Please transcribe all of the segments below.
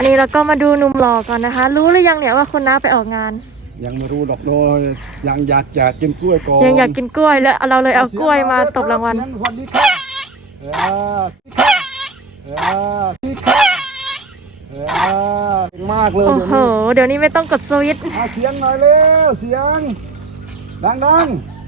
อันนี้เราก็มาดูหนุ่มหล่อก่อนนะคะ รู้หรือยังเนี่ยว่าคนน้าไปออกงาน ยังไม่รู้ดอกโดยยังอยากจะกินกล้วยก่อนยังอยากกินกล้วยแล้วเราเลยเอากล้วยมาตบรางวัลเสียสวัสดีค่ะเออที่ค่ะเออที่ค่ะเออเก่งมากเลยโอ้เดี๋ยวโหนี้เดี๋ยวนี้ไม่ต้องกดสวิตช์อาเสียงหน่อยเร็วเสียงดังๆ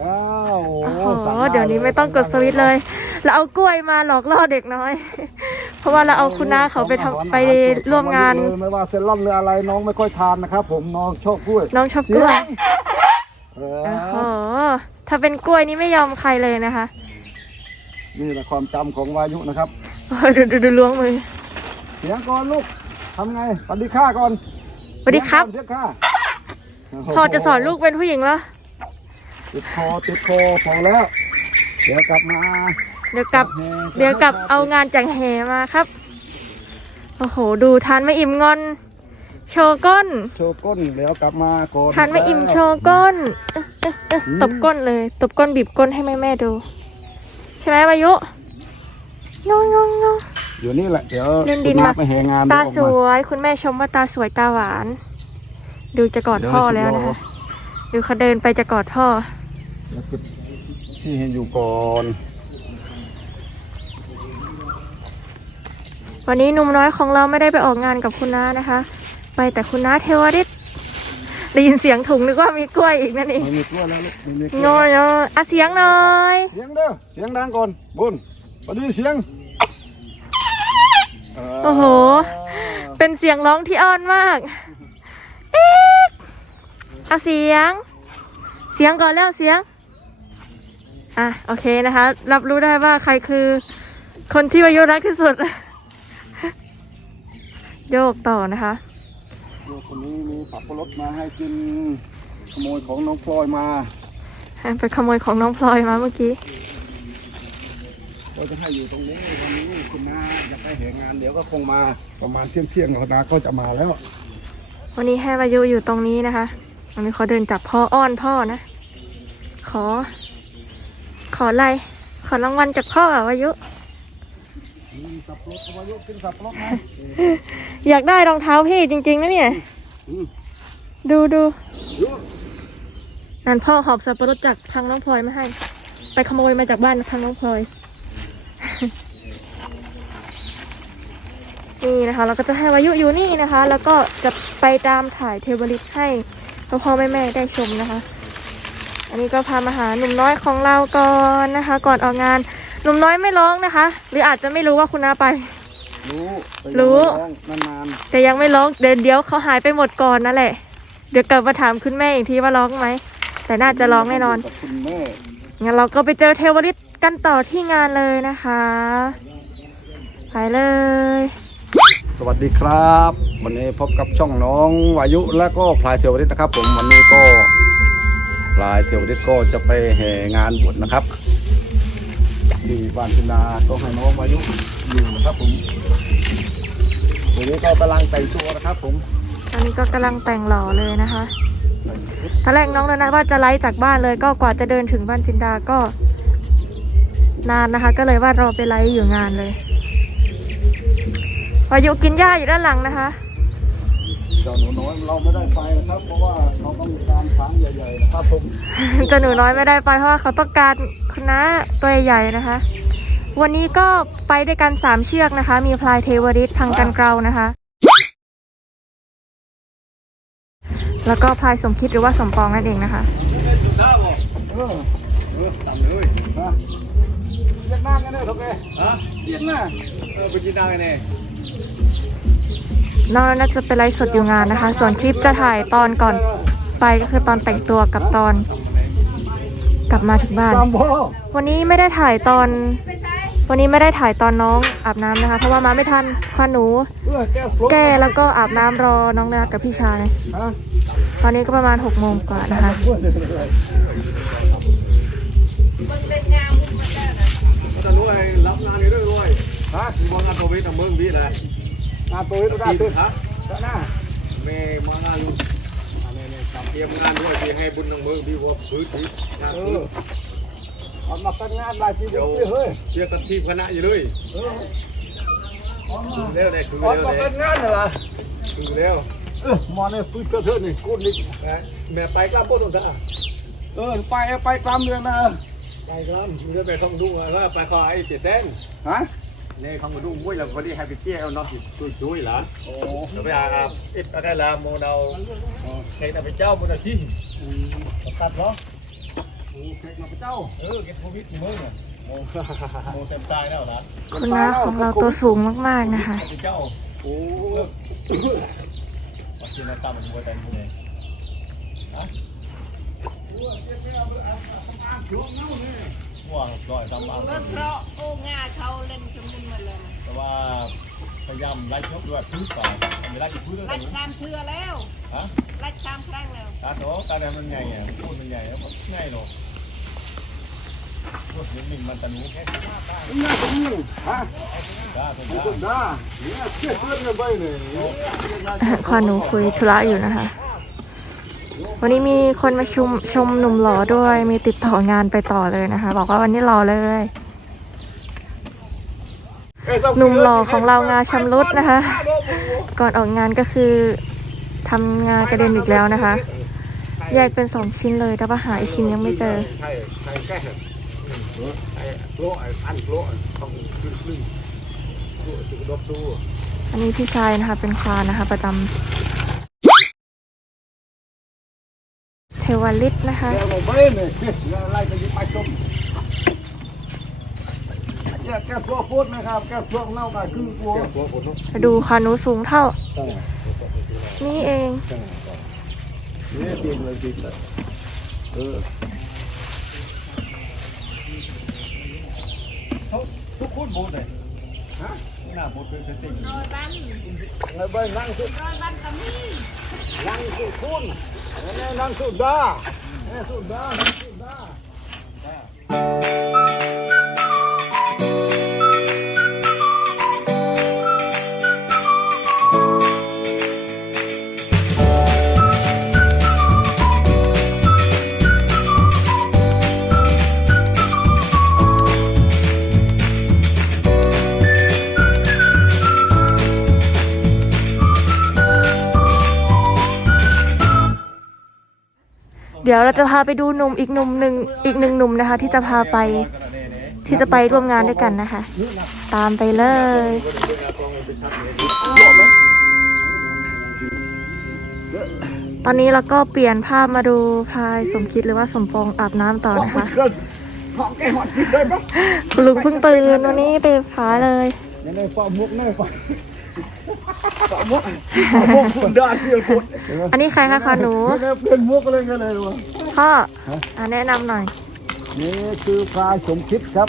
อ้าวโอ้โอ้โหโหสั่งาเดี๋ยวนี้ไม่ต้องกดสวิตช์เลย เราเอากล้วยมาหลอกล่อเด็กน้อย เพราะว่าเราเอาคุณน้าเขาไปทำไปร่วมงาน ไม่ว่าเซรั่มหรืออะไรน้องไม่ค่อยทานนะครับผมน้องชอบกล้วย น้องชอบกล้วยเอโอ้โหอถ้าเป็นกล้วยนี่ไม่ยอมใครเลยนะคะ นี่แหละความจำของวายุนะครับโอ้ยดูดูดูล้วงมือ เสียงก่อนลูกทำไงสวัสดีค่าก่อนสวัสดีครับเสียงก่อนเสียงค่าพอจะสอนลูกเป็นผู้หญิงแล้ว ติดคอติดคอพอแล้ว เดี๋ยวกลับมาเดี๋ยวกลับ เดี๋ยวกลับเอางานจากแหมาครับ โอ้โห ดูทานไม่อิ่มงอน โชว์ก้น โชว์ก้นเดี๋ยวกลับมาก่อนทานไม่อิ่มโชว์ก้นเอ๊ะเอ๊ะเอ๊ะตบก้นเลย ตบก้นบีบก้นให้แม่แม่ๆดู ใช่ไหมวายุงงงงงง อยู่นี่แหละเดี๋ยวเล่นดินคุณมา ไปแหงานตาเดี๋ยวออกสมวย คุณแม่ชมว่าตาสวยตาหวาน ดูจะกอดพ่อแล้วนะคะ ดูเขาเดินไปจะกอดพ่อ แล้วก็ที่เห็นอยู่ก่อน วันนี้หนุ่มน้อยของเราไม่ได้ไปออกงานกับคุณน้านะคะ ไปแต่คุณน้าเทวริตได้ยินเสียงถุงนึกว่ามีกล้วยอีกนั่นเองไม่มีกล้วยแล้วลูกไม่มีกล้วยโง่เนาะอะเสียงหน่อยเสียงเด้อเสียงดังก่อนบุญสวัสดีเสียงเโอ้โห เป็นเสียงร้องที่อ้อนมากเอ๊ะเอาเสียง เสียงก่อนแล้วเสียง อะโอเคนะคะ รับรู้ได้ว่าใครคือคนที่วายุรักที่สุด โยกต่อนะคะลูกคนนี้มีสับปะรดมาให้กินขโมยของน้องพลอยมาไปขโมยของน้องพลอยมาเมื่อกี้ก็จะให้อยู่ตรงนี้วันนี้คุณน้าอยากไปเหงานเดี๋ยวก็คงมาประมาณเที่ยงเที่ยงๆคุณน้าก็จะมาแล้ว วันนี้ให้วายุอยู่ตรงนี้นะคะวันนี้เขาเดินจับพ่ออ้อนพ่อนะ ขอข ออะไร ขอรางวัลจากพ่ออะวายุ สับปะรดเอาไว้ลูกกินสับปะรดไหมอยากได้รองเท้าพี่จริง ๆนะเนี่ย อืมดูดูนั่นพ่อหอบสับปะรดจากทางน้องพลอยมาให้ ไปขโมยมาจากบ้านทางน้องพลอย นี่นะคะ เราก็จะให้วายุอยู่นี่นะคะ แล้วก็จะไปตามถ่ายเทวลิตให้พ่อแม่แม่ๆได้ชมนะคะ อันนี้ก็พามาหาหนุ่มน้อยของเราก่อนนะคะ ก่อนออกงานหนุ่มน้อยไม่ร้องนะคะ หรืออาจจะไม่รู้ว่าคุณน้าไป รู้ไปรู้ร้องนานแต่ยังไม่ร้องเดี๋ยวเดี๋ยวเขาหายไปหมดก่อนนั่นแหละ เดี๋ยวกลับมาถามคุณแม่อีกทีว่าร้องไหม แต่น่าๆจะร้องแน่นอน กับคุณแม่งั้นเราก็ไปเจอเทวริตกันต่อที่งานเลยนะคะ ไปเลย สวัสดีครับ วันนี้พบกับช่องน้องวายุและก็พลายเทวริตนะครับ ผมวันนี้ก็ พลายเทวริตก็จะไปแห่งานบวชนะครับที่บ้านพินาก็ให้น้องวายุอยู่นะครับผมวันนี้ก็กำลังแต่งตัวนะครับผมตอนนี้ก็กำลังแต่งหล่อเลยนะคะตอนแรกน้องเลยนะว่าจะไล่จากบ้านเลยก็กว่าจะเดินถึงบ้านจินดาก็ นานนะคะ ก็เลยว่ารอไปไล่อยู่งานเลยวายุกินหญ้าอยู่ด้านหลังนะคะ เจ้าหนูน้อยเราไม่ได้ไปนะครับ เพราะว่าเขาต้องการช้างใหญ่ๆนะครับผมเจะหนูน้อยไม่ได้ไปเพราะว่าเขาต้องการคณะตัวใหญ่ๆนะคะ วันนี้ก็ไปด้วยกันสามเชือกนะคะ มีพลายเทวริตพังกันเกลานะคะ แล้วก็พลายสมคิดหรือว่าสมปองนั่นเองนะคะเออเออตามเลยนะเรียกหน้ากันเลยทุกคนฮะเรียกหน้าเออไปกินได้แน่น้อง น่าจะเป็นไลฟ์สดอยู่งานนะคะ ส่วนคลิปจะถ่ายตอนก่อนไปก็คือตอนแต่งตัวกับตอนกลับมาถึงบ้าน วันนี้ไม่ได้ถ่ายตอน วันนี้ไม่ได้ถ่ายตอนน้องอาบน้ำนะคะ เพราะว่ามาไม่ทันควันหนู แก้แล้วก็อาบน้ำรอน้องนากับพี่ชายตอนนี้ก็ประมาณหกโมงกว่านะคะจะรู้ไอ้รับงานนี้ด้วยด้วยฮะบอลงานตัววิทย์ทำเมืองพี่แหละ งาตัวนี้ตัวได้ที่ตัวฮะหน้าเมย์มางานอยู่อันนี้เนี่ยทำเตรียมงานด้วยที่ให้บุญทางเมืองที่ว่าพื้นที่งานเอพื้อนเอามาตั้งงานหลายปีเดียวเฮ้ยเรียกตัดทีมคณะอยู่เลยเออคือแล้วเนี่ยคือออกแล้วเนี่เป็ยนงานเหรอคือแล้วเออมาเนี่ยฟื้นกระเทือนนี่กูนี่แม่ไปกล้ามโพดตรงท่าเออไปไปกลางเดือนนะไปกล้ามเรือไปท่องดุ้งแล้วไปขอไอ้เจ็ดเส้นฮะ นี่ยท่องดุ้งมุ้ยแล้วพอดีให้ไปเที่ยวเนาะช่วยช่วยหลานโอ้แล้วไปอาบอิดอะไรละโมเดลใครน่ะไปเจ้าโมเดลทิ้งตัดเหรอโหแขกมาพระเจ้าเออเก็บโควิดมึงอะโมเต็มตายแล้วหลานคุณน้าของเราตัวสูงมากๆนะคะเจ้าโอ้วัคซีนตามมันมัวแต่พวกนี้ฮะ ม่วงลอยตามบ้านเพราะโอ้งาเขาเล่นจมุนมาเลยแต่ว่าพยายามไล่ชกด้วยพื้นก่อนไม่ไล่อีกพื้นด้วยไล่นะตามเชื่อแล้วฮะไล่ตามครั้งแล้วตาโตตาแดงมันใหญ่อะพูดมันใหญ่แล้วง่ายหรอกพูดนิ่งๆมันตะหนูแค่หน้าตานี่ตรงนี้ฮะตาตัวสุดดาเนี่ยเชื่อเพื่อนกันไปเลยขอหนูคุยธุระอยู่นะคะ วันนี้มีคนมาชุมชมหนุ่มหล่อด้วย มีติดต่องานไปต่อเลยนะคะ บอกว่าวันนี้รอเลย หนุ่มหล่อของเรางาชำรุดนะคะ ก่อนออกงานก็คือทำงานกระเด็นอีกแล้วนะคะ แยกเป็นสองชิ้นเลยแต่ว่าหาอีกชิ้นยังไม่เจอใช่ใช่แค่ไอ้โลไอ้อันโลต้องขึ้นขึ้นตัวดดบตัวอันนี้พี่ชายนะคะเป็นควานนะคะ ประจำ วลิตนะคะ เดี๋ยวเราไปเลยไล่ไปยิงไปจมแก้แก้ตัวพูดนะครับแก้ตัวเล่ากันครึ่งตัวตัวผมต้องมาดูค่ะหนูสูงเท่า นี่เองเนี่ยเตียงเลยจริงเลยเออทุกคนหมดเลยฮะหน้าหมดเป็นสิ่งรอยบันไอ้ใบนั่งสุดรอยบันกับมีนั่งสุดคุณ เนี่ยนั่ง เดี๋ยวเราจะพาไปดูหนุ่มอีกหนุ่มหนึ่งอีกหนึ่งหนุ่มนะคะ ที่จะพาไปที่จะไปร่วมงานด้วยกันนะคะ ตามไปเลยตอนนี้เราก็เปลี่ยนภาพมาดูพายสมคิดหรือว่าสมปองอาบน้ำต่อนะคะปะคุณลุงเพิ่งตื่นวันนี้ไปผาเลยเนี่ยเลยฝ่ามุกเนี่ยฝ่า ฝ่ามุกฝ่ามุกสุดดเสียคนอันนี้ใครคะคะหนูเพื่อนมุกอะไรกันเลยวะพ่ออะแนะนำหน่อย นี่คือพลายสมคิดครับ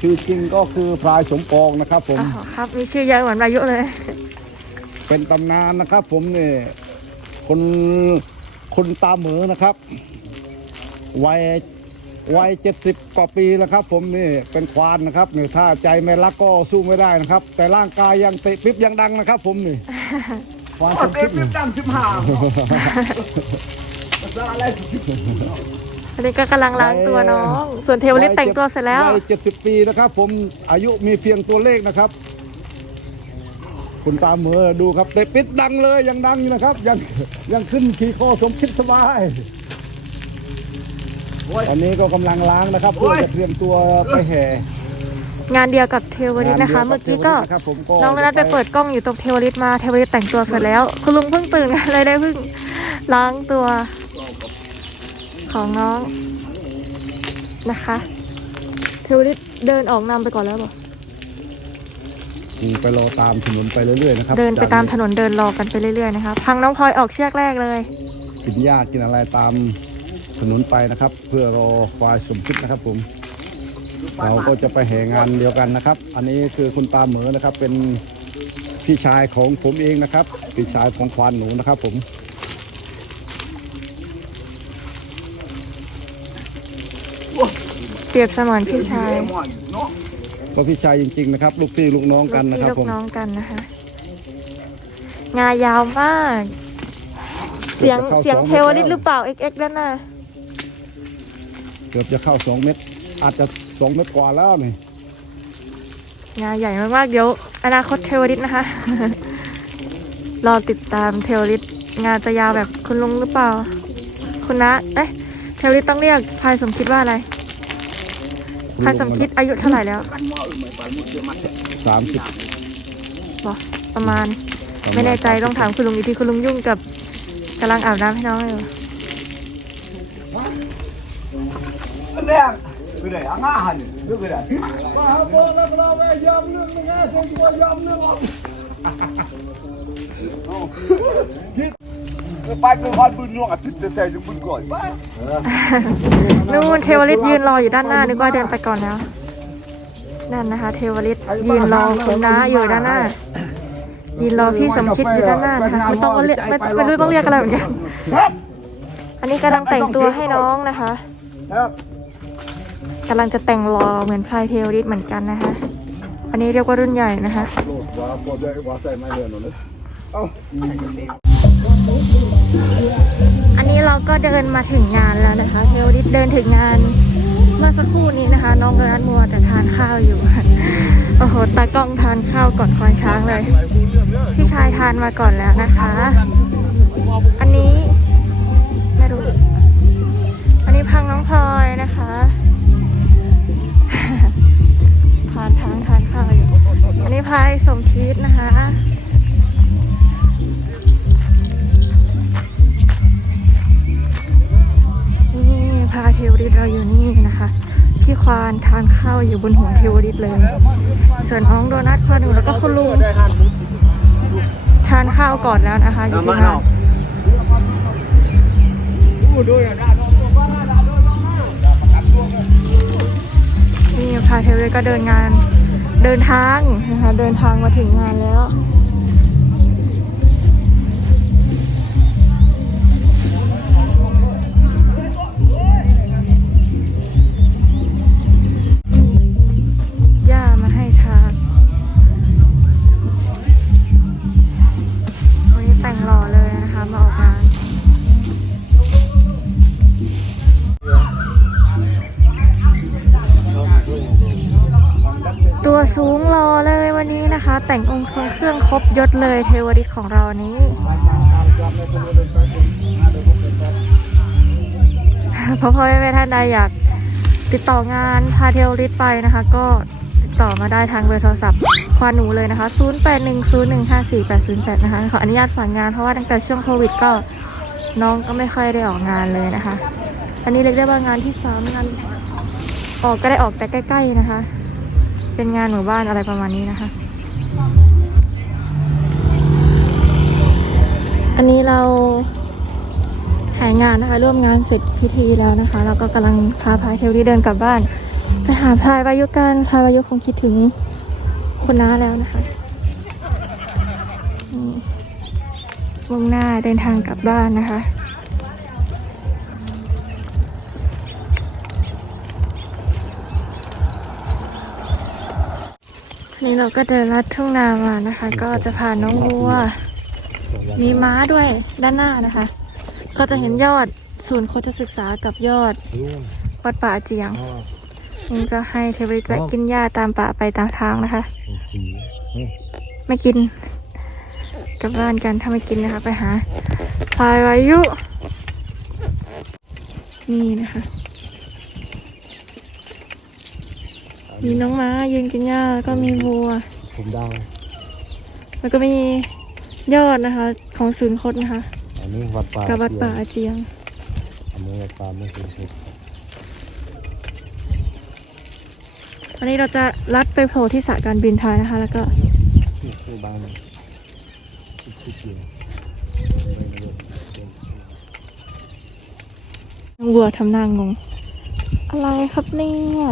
ชื่อจริงก็คือพลายสมปองนะครับผมอ๋อครับมีชื่อยาวเหมือนอายุเลย เป็นตำนานนะครับผมเนี่ยคนคนตาเหมือนะครับวัย วัยเจ็ดสิบกว่าปีแล้วครับ ผมนี่เป็นควานนะครับเนี่ยถ้าใจไม่รักก็สู้ไม่ได้นะครับ แต่ร่างกายยังเตะปิ๊บยังดังนะครับ ผมนี่ควานสมคิดปิ๊บดังสิบห้าอะไรอันนี้ก็กำลังล้างตัวน้อง ส่วนเทวลิตแต่งตัวเสร็จแล้ววัยเจ็ดสิบปีนะครับ ผมอายุมีเพียงตัวเลขนะครับ คุณตามเหมือดูครับเตะปิดดังเลยยังดังอยู่นะครับ ยังยังขึ้นขี่คอสมคิดสบาย อันนี้ก็กำลังล้างนะครับเพื่อจะเตรียมตัวไปแห่งานเดียวกับเทวลิตนะคะ เมื่อกี้ก็ครับผมก็น้องนัทไปเปิดกล้องอยู่ตรงเทวลิตมาเทวลิตแต่งตัวเสร็จแล้ว คุณลุงเพิ่งตื่นเลยได้เพิ่งล้างตัวของน้องนะคะ เทวลิตเดินออกนำไปก่อนแล้วเหรอไปรอตามถนนไปเรื่อยๆนะครับเดินไปตามถนนเดินรอกันไปเรื่อยๆนะคะพังน้องพลอยออกเชือกแรกเลยกินหญ้ากินอะไรตาม ถนนไปนะครับ เพื่อรอควายสมคิดนะครับ ผม เราก็จะไปแห่งานเดียวกันนะครับ อันนี้คือคุณตาเหมือนะครับ เป็นพี่ชายของผมเองนะครับ พี่ชายของควานหนูนะครับ ผมเปรียบเสมือนพี่ชายก็พี่ชายจริง ๆ นะครับ ลูกพี่ลูกน้องกันลูนะกครับพี่ผลูมกน้องกันนะคะ งายาวมาก เสียงกือบจะข้าเสียงสอเทวลิตมหรือเปล่า XX ด้านหน้า เกือบจะเข้าสองเม็ดอาจจะสองเม็ดกว่าแล้วนี่งานใหญ่มากๆเดี๋ยว อนาคตเทวริตนะคะ รอติดตามเทวริตงานจะยาวแบบคุณลุงหรือเปล่า คุณนะเอ๊ะเทวริตต้องเรียกพายสมคิดว่าอะไรพายสมคิดอายุเท่าไหร่แล้วสามสิบบอกประมาณ ไม่แน่ใจต้องถามคุณลุงอีกทีคุณลุงยุ่งกับกำลังอาบน้ำให้น้องอยู่ เนี่ยคือไหนอะง่าหันนี่คือไหนมาหาโบแล้วเราไปยอมเรื่งมึงอะผมก็ยอมเรื่งไปกูฮอดบุญนวกอาทิตย์แต่จะบุญก่อนไปนู่นเทวริตยืนรออยู่ด้านหน้านึกว่าเดินไปก่อนแล้วนั่นนะคะ เทวริตยืนรอคุณน้าอยู่ด้านหน้ายืนรอพี่สมคิดอยู่ด้านหน้านะคะไม่ต้องเรียกไม่รู้ต้องเรียกอะไรเหมือนกันอันนี้กำลังแต่งตัวให้น้องนะคะครับ กำลังจะแต่งรอเหมือนพลายเทวริตเหมือนกันนะคะ อันนี้เรียกว่ารุ่นใหญ่นะคะอันนี้เราก็เดินมาถึงงานแล้วนะคะ เทวริตเดินถึงงานเมื่อสักครู่นี้นะคะ น้องโดนัทมัวแต่ทานข้าวอยู่ โอ้โหตากล้องทานข้าวก่อนควานช้างเลย พี่ชายทานมาก่อนแล้วนะคะ อันนี้ไม่รู้อันนี้พังน้องพลอยนะคะ พายสมคิดนะคะ นี่พาเทวริตเราอยู่นี่นะคะพี่ควานทานข้าวอยู่บนหัวเทวริตเลย ส่วนน้องโดนัทพอหนูแล้วก็คุณลุงทานข้าวก่อนแล้วนะคะอยู่ที่งานนี่พาเทวริตก็เดินงาน เดินทางนะคะเดินทางมาถึงงานแล้ว ทรงเครื่องครบยศเลยเทวริตของเรานี้พราะพ่อแม่ท่านใดอยากติดต่องานพาเทวริตไปนะคะ ก็ติดต่อมาได้ทางเบอร์โทรศัพท์ควานหนูเลยนะคะ 0810154808 นะคะ ขออนุญาตฝากงานเพราะว่าตั้งแต่ช่วงโควิดก็น้องก็ไม่ค่อยได้ออกงานเลยนะคะ อันนี้เรียกได้ว่างานที่สามงานออกก็ได้ออกแต่ใกล้ ๆนะคะ เป็นงานหมู่บ้านอะไรประมาณนี้นะคะ อันนี้เราหายงานนะคะ ร่วมงานเสร็จพิธีแล้วนะคะแล้วก็กำลังพาพายเทวที่เดินกลับบ้าน ไปหาพายวายุกันพายวายุคงคิดถึงคุณน้าแล้วนะคะนี่มุ่งหน้าเดินทางกลับบ้านนะคะนี่เราก็เดินลัดทุ่งนามานะคะ ก็จะผ่านน้องวัว มีม้าด้วยด้านหน้านะคะ ก็จะเห็นยอดศูนย์โคชศึกษากับยอดวัดป่าเจียงนี่ก็ให้เทวริตแวะกินหญ้าตามป่าไปตามทางนะคะ ไม่กินกลับบ้านกันถ้าไม่กินนะคะ ไปหาพายวายุ นี่นะคะ มีน้องม้ายืนกินหญ้าแล้วก็มีวัวผมดาวแล้วก็มี ยอดนะคะ ของศูนย์โคตนะคะอันนี้วัดป่ากับวัดป่าอาเจียง อันนี้วัดป่าไม่ถึงสุดวันนี้เราจะลัดไปโผล่ที่สระการบินไทยนะคะ แล้วก็ที่คือบางที่เชียงน้องวัวทำหน้างง อะไรครับเนี่ย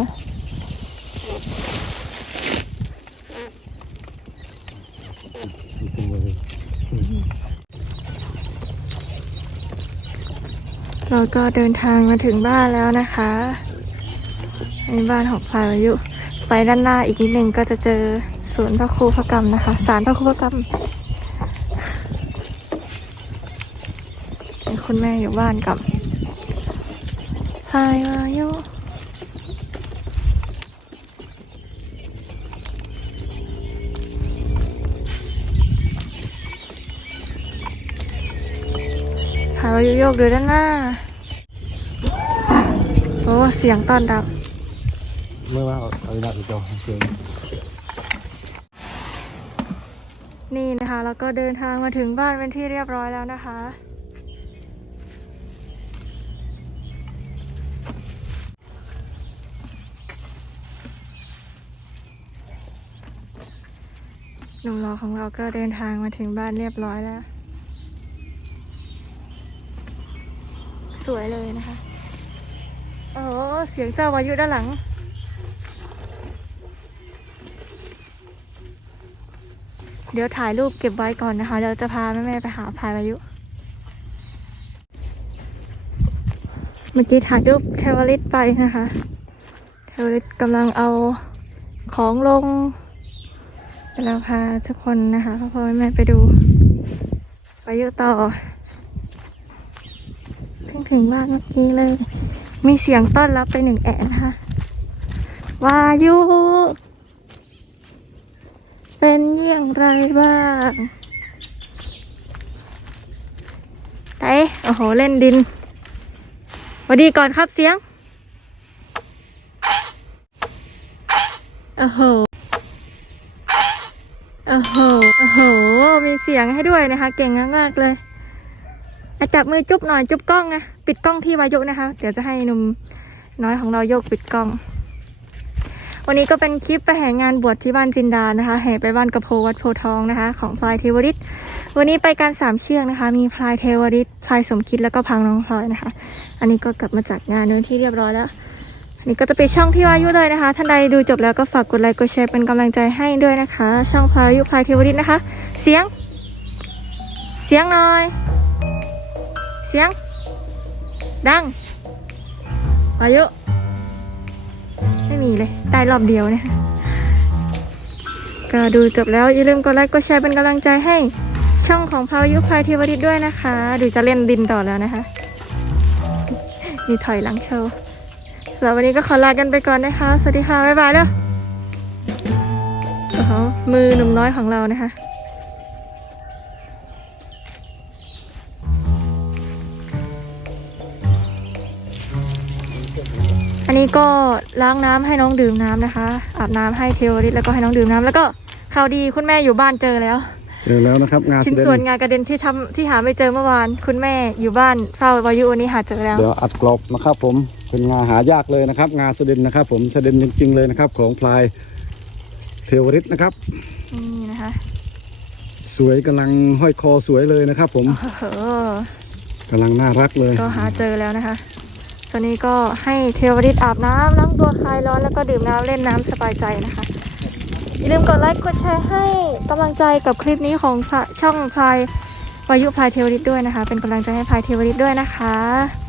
ที่เป็นเลย เราก็เดินทางมาถึงบ้านแล้วนะคะในบ้านของพายอายุไปด้านหน้าอีกนิดนึงก็จะเจอศูนย์พระครูพระกรรมนะคะศาลพระครูพระกรรมคุณแม่อยู่บ้านกับพายวายุ พาเราโยกๆดูด้านหน้า โอ้เสียงต้อนรับไม่ว่าเอาหน้าตัวเจอนี่นะคะแล้วก็เดินทางมาถึงบ้านเป็นที่เรียบร้อยแล้วนะคะ หนุ่มรอของเราก็เดินทางมาถึงบ้านเรียบร้อยแล้ว สวยเลยนะคะโอ้เสียงเจ้าวายุด้านหลัง เดี๋ยวถ่ายรูปเก็บไว้ก่อนนะคะ เดี๋ยวจะพาแม่ๆไปหาพายุเมื่อกี้ถ่ายรูปเทวริสไปนะคะเทวริสกำลังเอาของลงเดี๋ยวเราพาทุกคนนะคะพ่อแม่ไปดูพายุต่อ ถึงบ้านเมื่อกี้เลย มีเสียงต้อนรับไปหนึ่งแอะนะคะวายุ เป็นอย่างไรบ้างไปโอ้โห เล่นดินสวัสดีก่อนครับเสียง โอ้โห โอ้โห โอ้โห มีเสียงให้ด้วยนะคะ เก่งมากๆเลยอจับมือจุ๊บหน่อยจุ๊บกล้องนะ ปิดกล้องที่วายุนะคะ เดี๋ยวจะให้หนุ่มน้อยของเราโยกปิดกล้อง วันนี้ก็เป็นคลิปไปแห่งานบวชที่บ้านจินดานะคะ แห่ไปบ้านกระโพวัดโพทองนะคะ ของพลายเทวริตวันนี้ไปการสามเชือกนะคะ มีพลายเทวริตพลายสมคิดแล้วก็พังน้องพลอยนะคะ อันนี้ก็กลับมาจากงานนู้นที่เรียบร้อยแล้วอันนี้ก็จะเป็นช่องพี่วายุเลยนะคะ ท่านใดดูจบแล้วก็ฝากกดไลค์กดแชร์เป็นกำลังใจให้ด้วยนะคะ ช่องพลายยุพลายเทวริตนะคะ เสียง เสียงหน่อย เสียง ดังวายุไม่มีเลยได้รอบเดียวเนี่ยก็ดูจบแล้วอย่าลืมกดไลค์กดแชร์เป็นกำลังใจให้ ช่องของพายุพายเทวดิตด้วยนะคะ ดูจะเล่นดินต่อแล้วนะคะ มีถอยหลังโชว์สำหรับวันนี้ก็ขอลากันไปก่อนนะคะ สวัสดีค่ะ บ๊ายบายแล้วโอ้โหมือหนุ่มน้อยของเรานะคะ นนี้ก็ล้างน้ำให้น้องดื่มน้ำนะคะ อาบน้ำให้เทวริตแล้วก็ให้น้องดื่มน้ำแล้วก็ข่าวดีคุณแม่อยู่บ้านเจอแล้ว เจอแล้วนะครับงานชิ้นแสดงส่วนงานกระเด็นที่ทำที่หาไม่เจอเมื่อวาน คุณแม่อยู่บ้านเฝ้าวายุวันนี้หาเจอแล้วเดี๋ยวอัดกรอบนะครับ ผมเป็นงานหายากเลยนะครับ งานเสด็จนะครับ ผมเสด็จจริง ๆ เลยนะครับ ของพลายเทวริตนะครับนี่นะคะ สวยกำลังห้อยคอสวยเลยนะครับ ผมโอ้โหกำลังน่ารักเลย ก็หาเจอแล้วนะคะ ตอนนี้ก็ให้เทวริตอาบน้ำล้างตัวคลายร้อนแล้วก็ดื่มน้ำเล่นน้ำสบายใจนะคะ อย่าลืมกดไลค์กดแชร์ให้กำลังใจกับคลิปนี้ของช่องพลายวายุพลายเทวริตด้วยนะคะ เป็นกำลังใจให้พลายเทวริตด้วยนะคะ